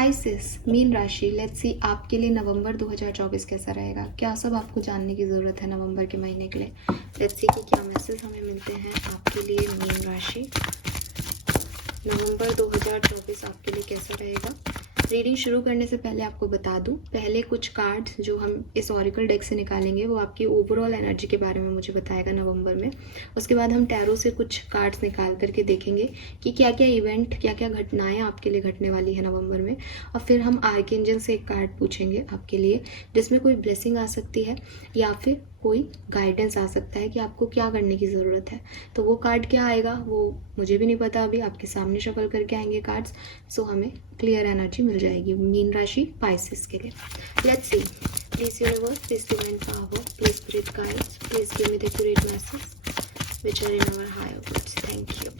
Spices mean राशि, let's see आपके लिए नवंबर 2024 कैसा रहेगा। क्या सब आपको जानने की ज़रूरत है नवंबर के महीने के लिए। लेट्स सी कि क्या मैसेज हमें मिलते हैं आपके लिए मीन राशि। नवंबर 2024 आपके लिए कैसा रहेगा। रीडिंग शुरू करने से पहले आपको बता दूं, पहले कुछ कार्ड्स जो हम इस ऑरिकल डेक से निकालेंगे वो आपकी ओवरऑल एनर्जी के बारे में मुझे बताएगा नवंबर में। उसके बाद हम टैरो से कुछ कार्ड्स निकाल करके देखेंगे कि क्या क्या इवेंट, क्या क्या घटनाएं आपके लिए घटने वाली है नवंबर में। और फिर हम आर्कएंजल से एक कार्ड पूछेंगे आपके लिए, जिसमें कोई ब्लेसिंग आ सकती है या फिर कोई गाइडेंस आ सकता है कि आपको क्या करने की ज़रूरत है। तो वो कार्ड क्या आएगा वो मुझे भी नहीं पता, अभी आपके सामने शफल करके आएंगे कार्ड्स। सो हमें क्लियर एनर्जी मिल जाएगी मीन राशि पाइसेस के लिए। Let's see, please universe, please divine power, please spirit guides, please give me the accurate message which are in our higher words. Thank you,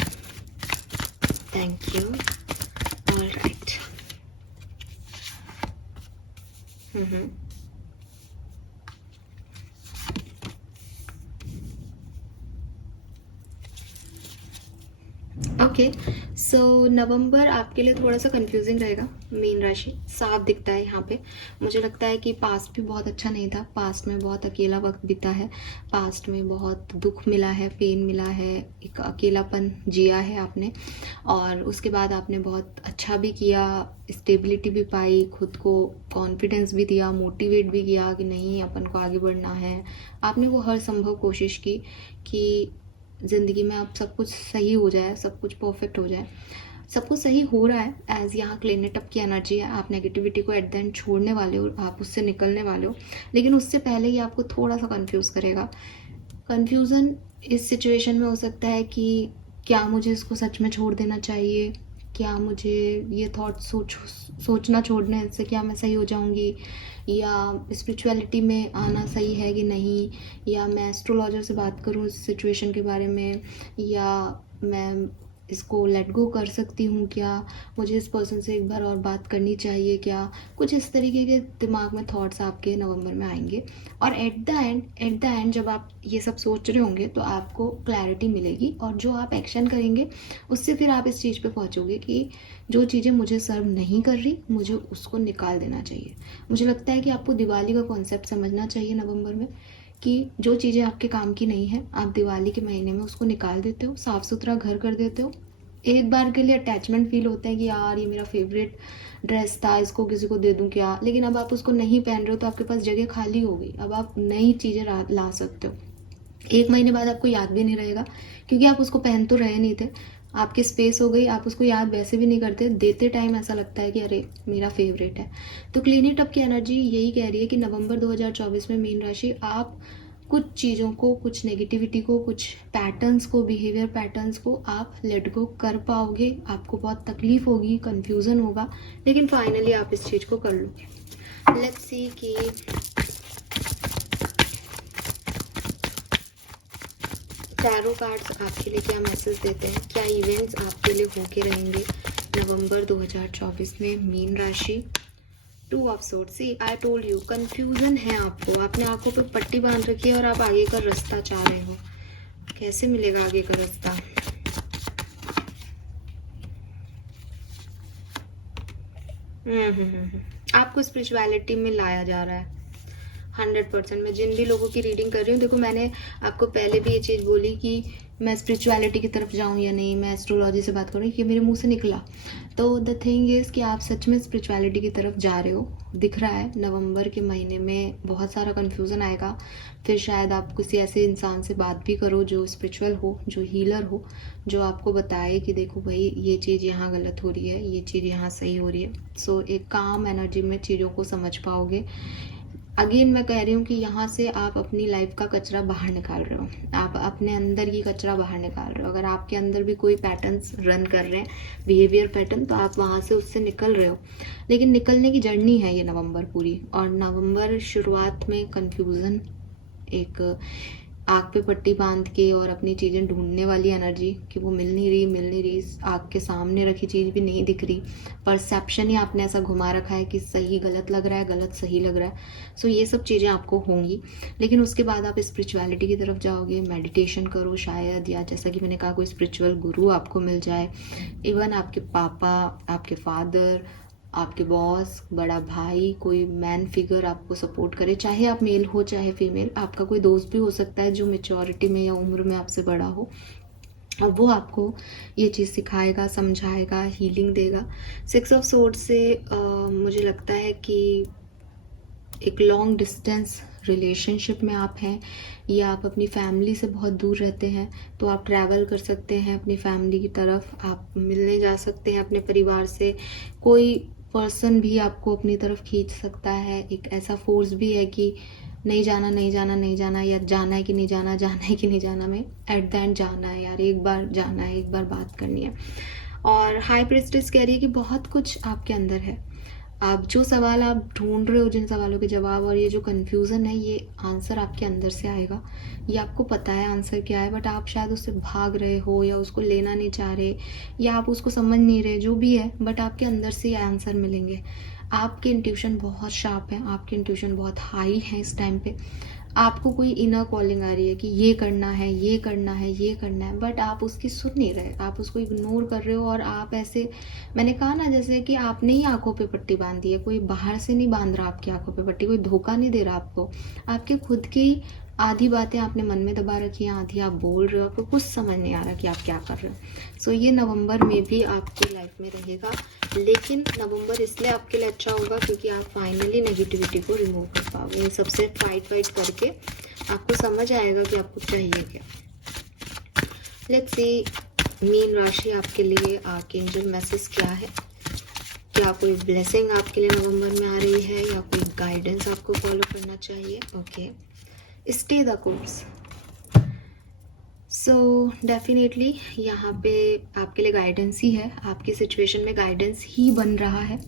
thank you. Alright. Okay, so November आपके लिए थोड़ा सा confusing रहेगा mean राशि। साफ दिखता है यहाँ पे। मुझे लगता है कि पास्ट भी बहुत अच्छा नहीं था, पास्ट में बहुत अकेला वक्त बीता है, पास्ट में बहुत दुख मिला है, पेन मिला है, एक अकेलापन जिया है आपने। और उसके बाद आपने बहुत अच्छा भी किया, स्टेबिलिटी भी पाई, खुद को कॉन्फिडेंस भी दिया, मोटिवेट भी किया कि नहीं अपन को आगे बढ़ना है। आपने वो हर संभव कोशिश की कि ज़िंदगी में अब सब कुछ सही हो जाए, सब कुछ परफेक्ट हो जाए। सब कुछ सही हो रहा है एज यहाँ क्लेनेट अप की एनर्जी है। आप नेगेटिविटी को एट द एंड छोड़ने वाले हो, आप उससे निकलने वाले हो। लेकिन उससे पहले ही आपको थोड़ा सा कंफ्यूज करेगा। कन्फ्यूज़न इस सिचुएशन में हो सकता है कि क्या मुझे इसको सच में छोड़ देना चाहिए, क्या मुझे ये थॉट सोचना छोड़ने से क्या मैं सही हो जाऊंगी, या स्पिरिचुअलिटी में आना सही है कि नहीं, या मैं एस्ट्रोलॉजर से बात करूं इस सिचुएशन के बारे में, या मैं इसको लेट गो कर सकती हूँ, क्या मुझे इस पर्सन से एक बार और बात करनी चाहिए क्या। कुछ इस तरीके के दिमाग में थॉट्स आपके नवंबर में आएंगे। और एट द एंड जब आप ये सब सोच रहे होंगे तो आपको क्लैरिटी मिलेगी, और जो आप एक्शन करेंगे उससे फिर आप इस चीज़ पे पहुँचोगे कि जो चीज़ें मुझे सर्व नहीं कर रही मुझे उसको निकाल देना चाहिए। मुझे लगता है कि आपको दिवाली का कॉन्सेप्ट समझना चाहिए नवंबर में, कि जो चीज़ें आपके काम की नहीं है आप दिवाली के महीने में उसको निकाल देते हो, साफ़ सुथरा घर कर देते हो। एक बार के लिए अटैचमेंट फील होता है कि यार ये मेरा फेवरेट ड्रेस था, इसको किसी को दे दूं क्या, लेकिन अब आप उसको नहीं पहन रहे हो तो आपके पास जगह खाली हो गई। अब आप नई चीज़ें ला सकते हो। एक महीने बाद आपको याद भी नहीं रहेगा क्योंकि आप उसको पहन तो रहे नहीं थे, आपकी स्पेस हो गई, आप उसको याद वैसे भी नहीं करते। देते टाइम ऐसा लगता है कि अरे मेरा फेवरेट है। तो क्लीन इट अप की एनर्जी यही कह रही है कि नवंबर 2024 में मीन राशि आप कुछ चीज़ों को, कुछ नेगेटिविटी को, कुछ पैटर्न्स को, बिहेवियर पैटर्न्स को आप लेट गो कर पाओगे। आपको बहुत तकलीफ होगी, कंफ्यूजन होगा, लेकिन फाइनली आप इस चीज़ को कर लोगे। लेट्स सी कि टैरो कार्ड्स आपके लिए क्या मैसेज देते हैं, क्या इवेंट्स आपके लिए होके रहेंगे नवंबर 2024 में मीन राशि। Two of swords, see I told you, confusion है आपको, आपने आंखों पे पट्टी बांध रखी है और आप आगे का रास्ता चाह रहे हो। कैसे मिलेगा आगे का रास्ता। आपको स्पिरिचुअलिटी में लाया जा रहा है 100%। मैं जिन भी लोगों की रीडिंग कर रही हूँ, देखो मैंने आपको पहले भी ये चीज़ बोली कि मैं स्पिरिचुअलिटी की तरफ जाऊँ या नहीं, मैं एस्ट्रोलॉजी से बात करूँ, ये मेरे मुंह से निकला। तो द थिंग इज़ कि आप सच में स्पिरिचुअलिटी की तरफ जा रहे हो, दिख रहा है। नवंबर के महीने में बहुत सारा कन्फ्यूज़न आएगा। फिर शायद आप किसी ऐसे इंसान से बात भी करो जो स्पिरिचुअल हो, जो हीलर हो, जो आपको बताए कि देखो भाई ये चीज़ यहाँ गलत हो रही है, ये चीज़ यहाँ सही हो रही है। सो एक काम एनर्जी में चीज़ों को समझ पाओगे। अगेन मैं कह रही हूँ कि यहाँ से आप अपनी लाइफ का कचरा बाहर निकाल रहे हो, आप अपने अंदर की कचरा बाहर निकाल रहे हो। अगर आपके अंदर भी कोई पैटर्न्स रन कर रहे हैं, बिहेवियर पैटर्न, तो आप वहाँ से उससे निकल रहे हो। लेकिन निकलने की जर्नी है ये नवंबर पूरी। और नवंबर शुरुआत में कंफ्यूजन, एक आग पे पट्टी बांध के और अपनी चीज़ें ढूंढने वाली एनर्जी कि वो मिल नहीं रही, आग के सामने रखी चीज़ भी नहीं दिख रही। परसेप्शन ही आपने ऐसा घुमा रखा है कि सही गलत लग रहा है, गलत सही लग रहा है। सो ये सब चीज़ें आपको होंगी। लेकिन उसके बाद आप स्पिरिचुअलिटी की तरफ जाओगे, मेडिटेशन करो शायद, या जैसा कि मैंने कहा कोई स्पिरिचुअल गुरु आपको मिल जाए। इवन आपके पापा, आपके फादर, आपके बॉस, बड़ा भाई, कोई मैन फिगर आपको सपोर्ट करे, चाहे आप मेल हो चाहे फीमेल। आपका कोई दोस्त भी हो सकता है जो मेच्योरिटी में या उम्र में आपसे बड़ा हो, और वो आपको ये चीज़ सिखाएगा, समझाएगा, हीलिंग देगा। 6 ऑफ सोर्ड से मुझे लगता है कि एक लॉन्ग डिस्टेंस रिलेशनशिप में आप हैं, या आप अपनी फैमिली से बहुत दूर रहते हैं, तो आप ट्रैवल कर सकते हैं अपनी फैमिली की तरफ, आप मिलने जा सकते हैं अपने परिवार से। कोई पर्सन भी आपको अपनी तरफ खींच सकता है। एक ऐसा फोर्स भी है कि नहीं जाना, नहीं जाना, नहीं जाना, या जाना है कि नहीं जाना, जाना है कि नहीं जाना, में एट द एंड जाना है यार, एक बार जाना है, एक बार बात करनी है। और हाई प्रिस्टेस कह रही है कि बहुत कुछ आपके अंदर है। आप जो सवाल आप ढूंढ रहे हो, जिन सवालों के जवाब और ये जो कन्फ्यूज़न है, ये आंसर आपके अंदर से आएगा। ये आपको पता है आंसर क्या है, बट आप शायद उससे भाग रहे हो, या उसको लेना नहीं चाह रहे, या आप उसको समझ नहीं रहे, जो भी है, बट आपके अंदर से ये आंसर मिलेंगे। आपके इंट्यूशन बहुत शार्प है, आपके इंट्यूशन बहुत हाई है इस टाइम पे। आपको कोई इनर कॉलिंग आ रही है कि ये करना है, ये करना है, ये करना है, बट आप उसकी सुन नहीं रहे, आप उसको इग्नोर कर रहे हो। और आप ऐसे, मैंने कहा ना, जैसे कि आपने ही आंखों पे पट्टी बांध दी है, कोई बाहर से नहीं बांध रहा आपकी आंखों पे पट्टी, कोई धोखा नहीं दे रहा आपको। आपके खुद की ही आधी बातें आपने मन में दबा रखी हैं, आधी आप बोल रहे हो, आपको कुछ समझ नहीं आ रहा कि आप क्या कर रहे हो। सो ये नवंबर में भी आपकी लाइफ में रहेगा, लेकिन नवंबर इसलिए आपके लिए अच्छा होगा क्योंकि आप फाइनली नेगेटिविटी को रिमूव कर पाओगे। इन सबसे फाइट करके आपको समझ आएगा कि आपको चाहिए क्या। लेट्स सी मीन राशि आपके लिए आर्कएंजल मैसेज क्या है। क्या कोई ब्लेसिंग आपके लिए नवंबर में आ रही है, या कोई गाइडेंस आपको फॉलो करना चाहिए? Okay, stay the course. So definitely यहाँ पे आपके लिए गाइडेंस ही है, आपकी सिचुएशन में गाइडेंस ही बन रहा है,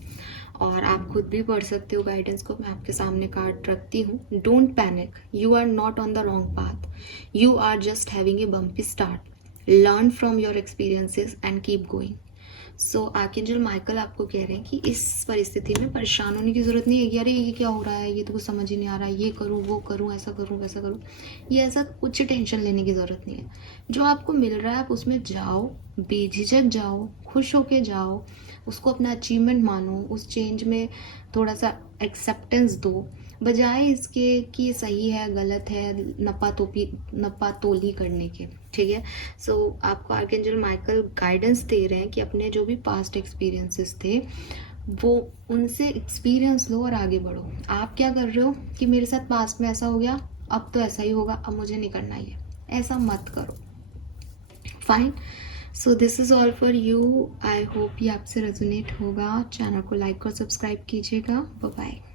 और आप खुद भी पढ़ सकते हो गाइडेंस को। मैं आपके सामने कार्ड रखती हूँ। Don't panic, you are not on the wrong path, you are just having a bumpy start, learn from your experiences and keep going. So Archangel Michael आपको कह रहे हैं कि इस परिस्थिति में परेशान होने की ज़रूरत नहीं है कि अरे ये क्या हो रहा है, ये तो कुछ समझ ही नहीं आ रहा है, ये करूँ वो करूँ, ऐसा करूँ वैसा करूँ। ये ऐसा कुछ टेंशन लेने की ज़रूरत नहीं है। जो आपको मिल रहा है आप उसमें जाओ, बेझिझक जाओ, खुश होके जाओ, उसको अपना अचीवमेंट मानो, उस चेंज में थोड़ा सा एक्सेप्टेंस दो, बजाय इसके कि ये सही है गलत है, नपा तोली करने के। ठीक है। सो आपको आर्कएंजल माइकल गाइडेंस दे रहे हैं कि अपने जो भी पास्ट एक्सपीरियंसेस थे, वो उनसे एक्सपीरियंस लो और आगे बढ़ो। आप क्या कर रहे हो कि मेरे साथ पास्ट में ऐसा हो गया, अब तो ऐसा ही होगा, अब मुझे नहीं करना ही है, ऐसा मत करो। Fine. So this is all for you. I hope ये आपसे रेजोनेट होगा। चैनल को लाइक और सब्सक्राइब कीजिएगा। Bye bye.